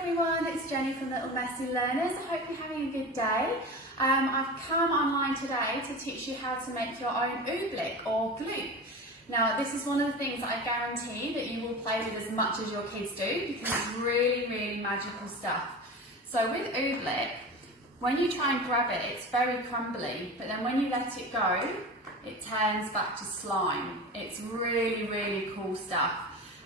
everyone, it's Jenny from Little Messy Learners. I hope you're having a good day. I've come online today to teach you how to make your own Oobleck or Gloop. Now this is one of the things that I guarantee that you will play with as much as your kids do because it's really, really magical stuff. So with Oobleck, when you try and grab it, it's very crumbly, but then when you let it go, it turns back to slime. It's really, really cool stuff.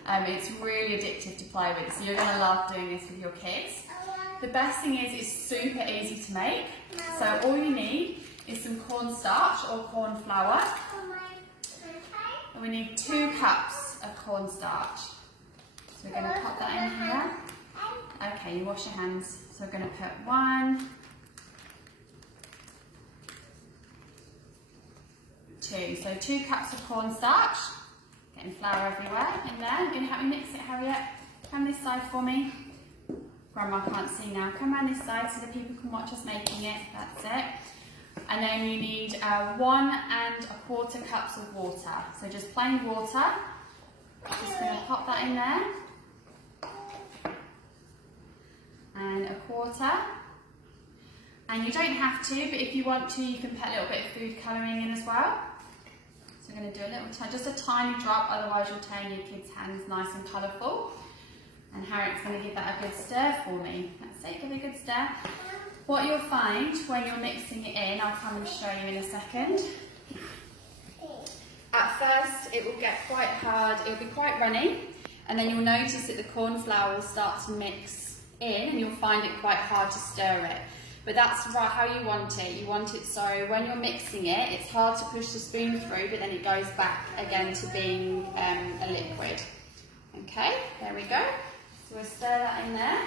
It's really addictive to play with, so you're going to love doing this with your kids. The best thing is it's super easy to make. So all you need is some cornstarch or corn flour. And we need 2 cups of cornstarch. So we're going to pop that in here. Okay, you wash your hands. So we're going to put 1, 2. So 2 cups of cornstarch. Getting flour everywhere in there. You're going to help me mix it, Harriet. Come this side for me. Grandma can't see now. Come around this side so the people can watch us making it. That's it. And then you need 1 1/4 cups of water. So just plain water. Just going to pop that in there. And 1/4. And you don't have to, but if you want to, you can put a little bit of food colouring in as well. So we're going to do a little, just a tiny drop, otherwise you'll turn your kids' hands nice and colourful. And Harriet's going to give that a good stir for me. That's it, give it a good stir. What you'll find when you're mixing it in, I'll come and show you in a second. At first it will get quite hard, it'll be quite runny, and then you'll notice that the corn flour will start to mix in and you'll find it quite hard to stir it. But that's right how you want it. You want it so when you're mixing it, it's hard to push the spoon through, but then it goes back again to being a liquid. Okay, there we go. So we'll stir that in there.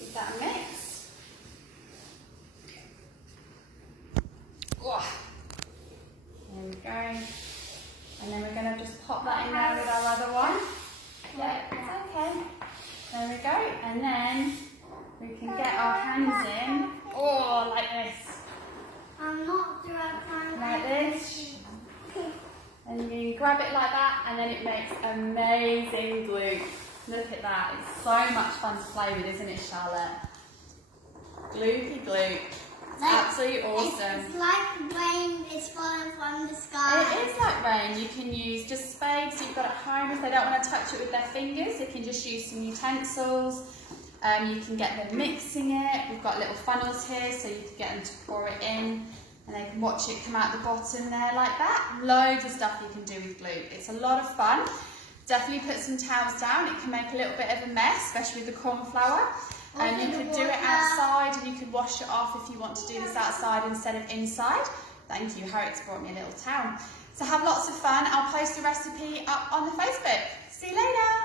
Give that a mix. Oh, there we go. And then we're going to just pop that in there with our other one. Yeah, it's okay. There we go. And then we can get our hands in, like this. I'm not doing it like this. And you grab it like that, and then it makes amazing glue. Look at that, it's so much fun to play with, isn't it, Charlotte? Gloopy gloop. Absolutely awesome. It's like rain is falling from the sky. It is like rain. You can use just spades you've got at home. If they don't want to touch it with their fingers, they can just use some utensils. You can get them mixing it. We've got little funnels here so you can get them to pour it in and they can watch it come out the bottom there like that. Loads of stuff you can do with glue. It's a lot of fun. Definitely put some towels down. It can make a little bit of a mess, especially with the corn flour. And you could do it outside and you could wash it off if you want to do this outside instead of inside. Thank you, Harriet's brought me a little towel. So have lots of fun. I'll post the recipe up on the Facebook. See you later.